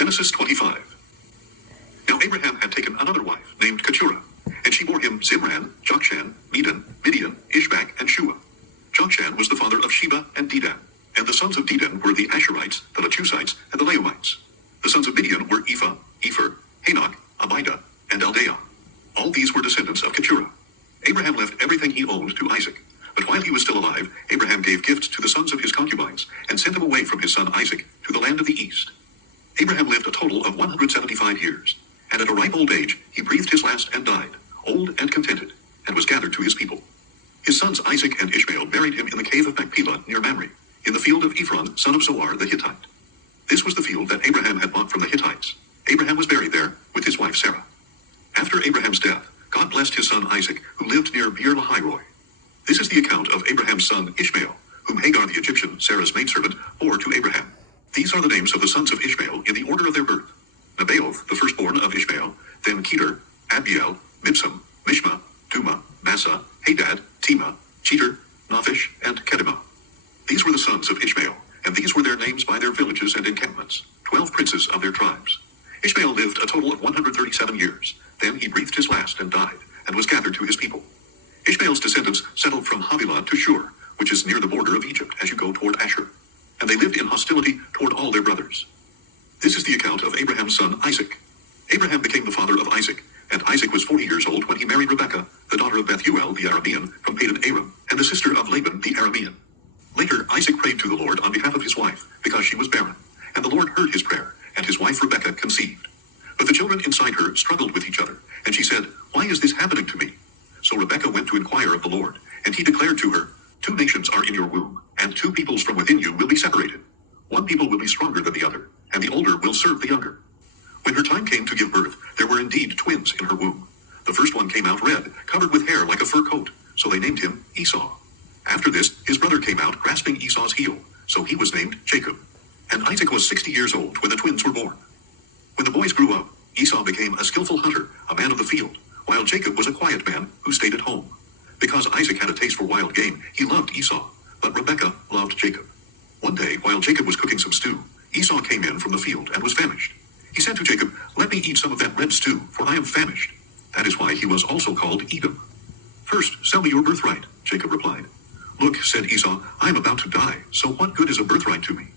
Genesis 25. Now Abraham had taken another wife, named Keturah, and she bore him Zimran, Jokshan, Medan, Midian, Ishbak, and Shua. Jokshan was the father of Sheba and Dedan, and the sons of Dedan were the Asherites, the Lechusites, and the Leomites. The sons of Midian were Ephah, Epher, Hanok, Abida, and Eldaah. All these were descendants of Keturah. Abraham left everything he owned to Isaac. But while he was still alive, Abraham gave gifts to the sons of his concubines, and sent them away from his son Isaac to the land of the east. Abraham lived a total of 175 years, and at a ripe old age he breathed his last and died, old and contented, and was gathered to his people. His sons Isaac and Ishmael buried him in the cave of Machpelah near Mamre, in the field of Ephron, son of Zohar the Hittite. This was the field that Abraham had bought from the Hittites. Abraham was buried there with his wife Sarah. After Abraham's death, God blessed his son Isaac, who lived near Beer Lahai-roi. This is the account of Abraham's son Ishmael, whom Hagar the Egyptian, Sarah's maidservant, bore to Abraham. These are the names of the sons of Ishmael in the order of their birth. Nebaioth, the firstborn of Ishmael, then Kedar, Abiel, Mibsam, Mishma, Duma, Massa, Hadad, Tema, Cheter, Naphish, and Kedemah. These were the sons of Ishmael, and these were their names by their villages and encampments, 12 princes of their tribes. Ishmael lived a total of 137 years. Then he breathed his last and died, and was gathered to his people. Ishmael's descendants settled from Havilah to Shur, which is near the border of Egypt as you go toward Ashur. And they lived in hostility toward all their brothers. This is the account of Abraham's son Isaac. Abraham became the father of Isaac, and Isaac was 40 years old when he married Rebekah, the daughter of Bethuel the Aramean from Padan Aram, and the sister of Laban the Aramean. Later Isaac prayed to the Lord on behalf of his wife, because she was barren, and the Lord heard his prayer, and his wife Rebekah conceived. But the children inside her struggled with each other, and she said, "Why is this happening to me?" So Rebekah went to inquire of the Lord, and he declared to her, "Two nations are in your womb, and two peoples from within you will be separated. One people will be stronger than the other, and the older will serve the younger." When her time came to give birth, there were indeed twins in her womb. The first one came out red, covered with hair like a fur coat, so they named him Esau. After this, his brother came out grasping Esau's heel, so he was named Jacob. And Isaac was 60 years old when the twins were born. When the boys grew up, Esau became a skillful hunter, a man of the field, while Jacob was a quiet man who stayed at home. Because Isaac had a taste for wild game, he loved Esau, but Rebekah loved Jacob. One day, while Jacob was cooking some stew, Esau came in from the field and was famished. He said to Jacob, "Let me eat some of that red stew, for I am famished." That is why he was also called Edom. "First, sell me your birthright," Jacob replied. "Look," said Esau, "I am about to die, so what good is a birthright to me?"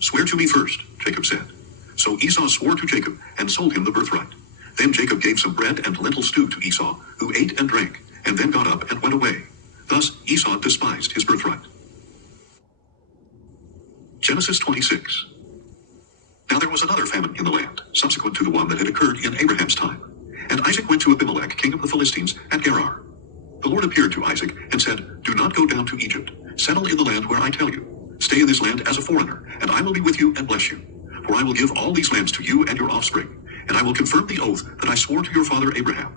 "Swear to me first," Jacob said. So Esau swore to Jacob and sold him the birthright. Then Jacob gave some bread and lentil stew to Esau, who ate and drank, and then got up and went away. Thus Esau despised his birthright. Genesis 26. Now there was another famine in the land, subsequent to the one that had occurred in Abraham's time. And Isaac went to Abimelech, king of the Philistines, at Gerar. The Lord appeared to Isaac and said, "Do not go down to Egypt. Settle in the land where I tell you. Stay in this land as a foreigner, and I will be with you and bless you. For I will give all these lands to you and your offspring, and I will confirm the oath that I swore to your father Abraham.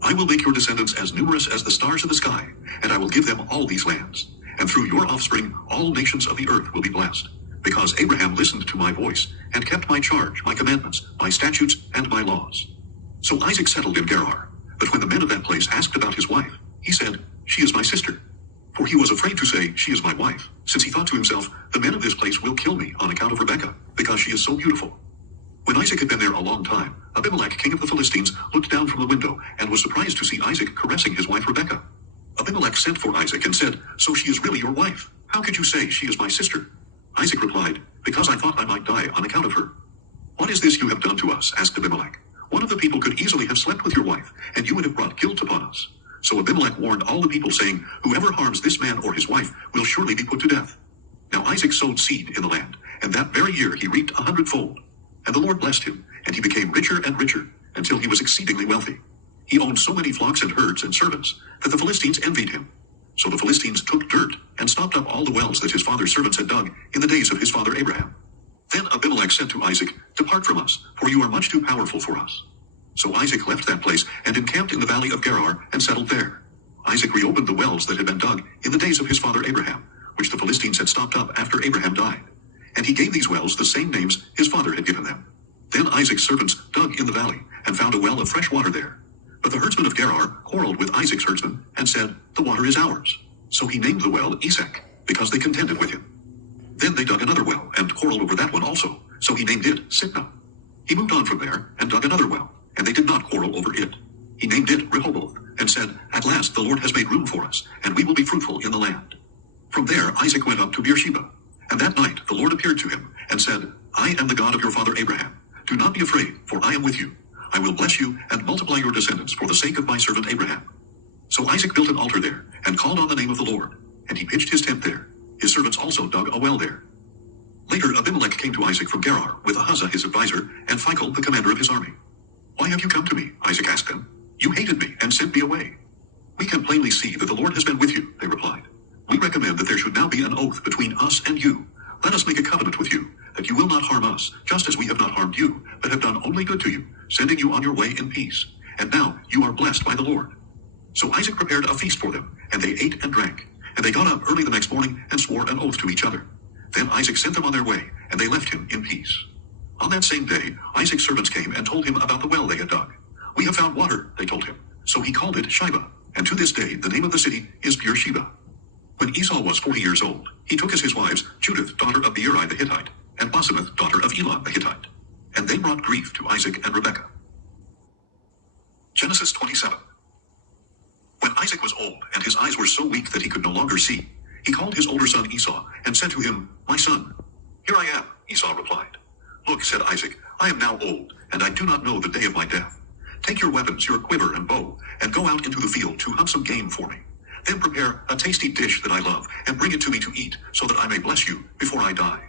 I will make your descendants as numerous as the stars of the sky, and I will give them all these lands. And through your offspring all nations of the earth will be blessed, because Abraham listened to my voice, and kept my charge, my commandments, my statutes, and my laws." So Isaac settled in Gerar. But when the men of that place asked about his wife, he said, "She is my sister." For he was afraid to say, "She is my wife," since he thought to himself, "The men of this place will kill me on account of Rebekah, because she is so beautiful." When Isaac had been there a long time, Abimelech, king of the Philistines, looked down from the window and was surprised to see Isaac caressing his wife Rebekah. Abimelech sent for Isaac and said, "So she is really your wife? How could you say she is my sister?" Isaac replied, "Because I thought I might die on account of her." "What is this you have done to us?" asked Abimelech. "One of the people could easily have slept with your wife, and you would have brought guilt upon us." So Abimelech warned all the people, saying, "Whoever harms this man or his wife will surely be put to death." Now Isaac sowed seed in the land, and that very year he reaped 100-fold. And the Lord blessed him, and he became richer and richer, until he was exceedingly wealthy. He owned so many flocks and herds and servants, that the Philistines envied him. So the Philistines took dirt, and stopped up all the wells that his father's servants had dug in the days of his father Abraham. Then Abimelech said to Isaac, "Depart from us, for you are much too powerful for us." So Isaac left that place, and encamped in the valley of Gerar, and settled there. Isaac reopened the wells that had been dug in the days of his father Abraham, which the Philistines had stopped up after Abraham died. And he gave these wells the same names his father had given them. Then Isaac's servants dug in the valley, and found a well of fresh water there. But the herdsmen of Gerar quarreled with Isaac's herdsmen, and said, "The water is ours." So he named the well Esek, because they contended with him. Then they dug another well, and quarreled over that one also, so he named it Sitnah. He moved on from there and dug another well, and they did not quarrel over it. He named it Rehoboth, and said, At last the Lord has made room for us, and we will be fruitful in the land. From there Isaac went up to Beersheba, and that night the Lord appeared to him, and said, I am the God of your father Abraham. Do not be afraid, for I am with you. I will bless you and multiply your descendants for the sake of my servant Abraham. So Isaac built an altar there, and called on the name of the Lord, and he pitched his tent there. His servants also dug a well there. Later Abimelech came to Isaac from Gerar with Ahuzah his advisor, and Phicol the commander of his army. Why have you come to me? Isaac asked them. You hated me and sent me away. We can plainly see that the Lord has been with you, they replied. We recommend that there should now be an oath between us and you. Let us make a covenant with you, that you will not harm us, just as we have not harmed you, but have done only good to you, sending you on your way in peace. And now you are blessed by the Lord. So Isaac prepared a feast for them, and they ate and drank. And they got up early the next morning and swore an oath to each other. Then Isaac sent them on their way, and they left him in peace. On that same day, Isaac's servants came and told him about the well they had dug. We have found water, they told him. So he called it Shibah, and to this day the name of the city is Beersheba. When Esau was 40 years old, he took as his wives Judith, daughter of Beeri the Hittite, and Basemath, daughter of Elon the Hittite. And they brought grief to Isaac and Rebekah. Genesis 27. When Isaac was old, and his eyes were so weak that he could no longer see, he called his older son Esau, and said to him, My son. Here I am, Esau replied. Look, said Isaac, I am now old, and I do not know the day of my death. Take your weapons, your quiver and bow, and go out into the field to hunt some game for me. Then prepare a tasty dish that I love, and bring it to me to eat, so that I may bless you before I die.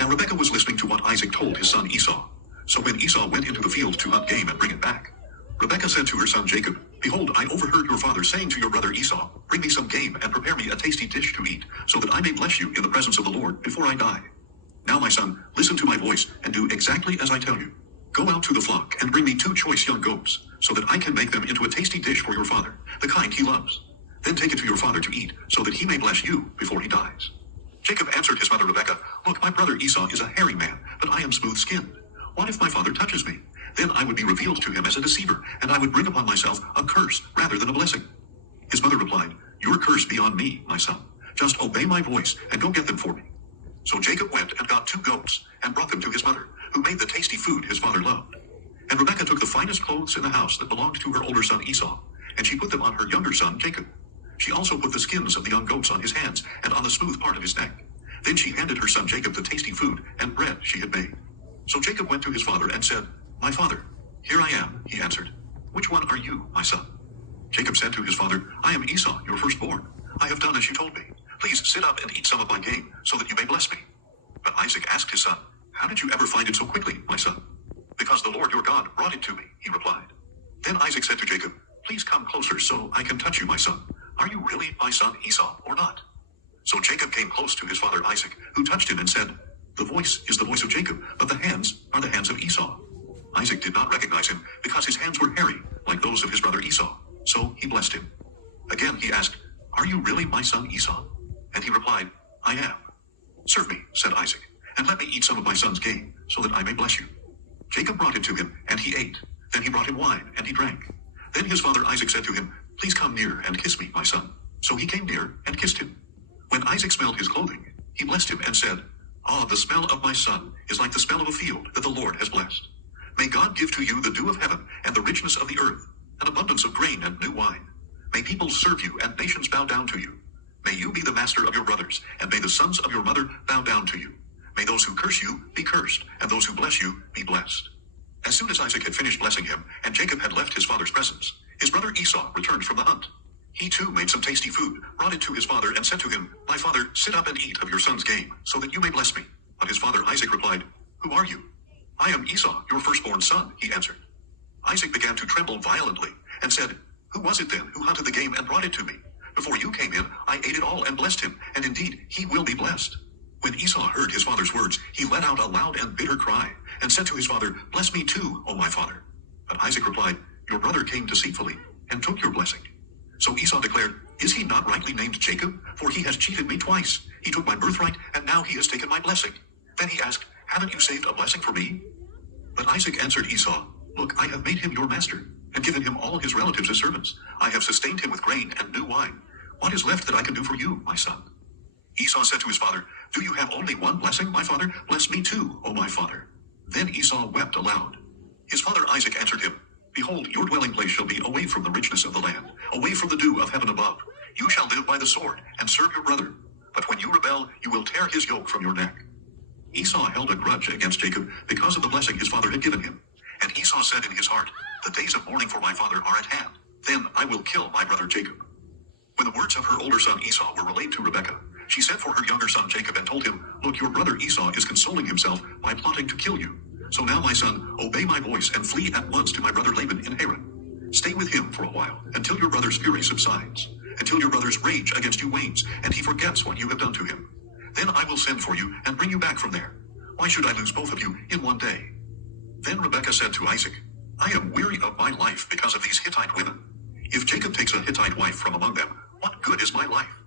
Now Rebekah was listening to what Isaac told his son Esau. So when Esau went into the field to hunt game and bring it back, Rebekah said to her son Jacob, Behold, I overheard your father saying to your brother Esau, Bring me some game and prepare me a tasty dish to eat, so that I may bless you in the presence of the Lord before I die. Now my son, listen to my voice, and do exactly as I tell you. Go out to the flock and bring me 2 choice young goats, so that I can make them into a tasty dish for your father, the kind he loves. Then take it to your father to eat, so that he may bless you before he dies. Jacob answered his mother Rebekah, Look, my brother Esau is a hairy man, but I am smooth-skinned. What if my father touches me? Then I would be revealed to him as a deceiver, and I would bring upon myself a curse rather than a blessing. His mother replied, Your curse be on me, my son. Just obey my voice, and go get them for me. So Jacob went and got 2 goats, and brought them to his mother, who made the tasty food his father loved. And Rebekah took the finest clothes in the house that belonged to her older son Esau, and she put them on her younger son Jacob. She also put the skins of the young goats on his hands, and on the smooth part of his neck. Then she handed her son Jacob the tasty food and bread she had made. So Jacob went to his father and said, My father. Here I am, he answered. Which one are you, my son? Jacob said to his father, I am Esau, your firstborn. I have done as you told me. Please sit up and eat some of my game, so that you may bless me. But Isaac asked his son, How did you ever find it so quickly, my son? Because the Lord your God brought it to me, he replied. Then Isaac said to Jacob, Please come closer so I can touch you, my son. Are you really my son Esau or not? So Jacob came close to his father Isaac, who touched him and said, The voice is the voice of Jacob, but the hands are the hands of Esau. Isaac did not recognize him, because his hands were hairy, like those of his brother Esau. So he blessed him. Again he asked, Are you really my son Esau? And he replied, I am. Serve me, said Isaac, and let me eat some of my son's game, so that I may bless you. Jacob brought it to him, and he ate. Then he brought him wine, and he drank. Then his father Isaac said to him, Please come near and kiss me, my son. So he came near and kissed him. When Isaac smelled his clothing, he blessed him and said, Ah, the smell of my son is like the smell of a field that the Lord has blessed. May God give to you the dew of heaven and the richness of the earth, an abundance of grain and new wine. May peoples serve you and nations bow down to you. May you be the master of your brothers, and may the sons of your mother bow down to you. May those who curse you be cursed, and those who bless you be blessed. As soon as Isaac had finished blessing him, and Jacob had left his father's presence, his brother Esau returned from the hunt. He too made some tasty food, brought it to his father, and said to him, My father, sit up and eat of your son's game, so that you may bless me. But his father Isaac replied, Who are you? I am Esau, your firstborn son, he answered. Isaac began to tremble violently, and said, Who was it then who hunted the game and brought it to me? Before you came in, I ate it all and blessed him, and indeed he will be blessed. When Esau heard his father's words, he let out a loud and bitter cry, and said to his father, Bless me too, O my father. But Isaac replied, Your brother came deceitfully, and took your blessing. So Esau declared, Is he not rightly named Jacob? For he has cheated me twice. He took my birthright, and now he has taken my blessing. Then he asked, Haven't you saved a blessing for me? But Isaac answered Esau, Look, I have made him your master, and given him all his relatives as servants. I have sustained him with grain and new wine. What is left that I can do for you, my son? Esau said to his father, Do you have only one blessing, my father? Bless me too, O my father. Then Esau wept aloud. His father Isaac answered him, Behold, your dwelling place shall be away from the richness of the land, away from the dew of heaven above. You shall live by the sword, and serve your brother. But when you rebel, you will tear his yoke from your neck. Esau held a grudge against Jacob because of the blessing his father had given him. And Esau said in his heart, The days of mourning for my father are at hand. Then I will kill my brother Jacob. When the words of her older son Esau were relayed to Rebekah, she sent for her younger son Jacob and told him, Look, your brother Esau is consoling himself by plotting to kill you. So now, my son, obey my voice and flee at once to my brother Laban in Haran. Stay with him for a while, until your brother's fury subsides, until your brother's rage against you wanes, and he forgets what you have done to him. Then I will send for you and bring you back from there. Why should I lose both of you in one day? Then Rebekah said to Isaac, I am weary of my life because of these Hittite women. If Jacob takes a Hittite wife from among them, what good is my life?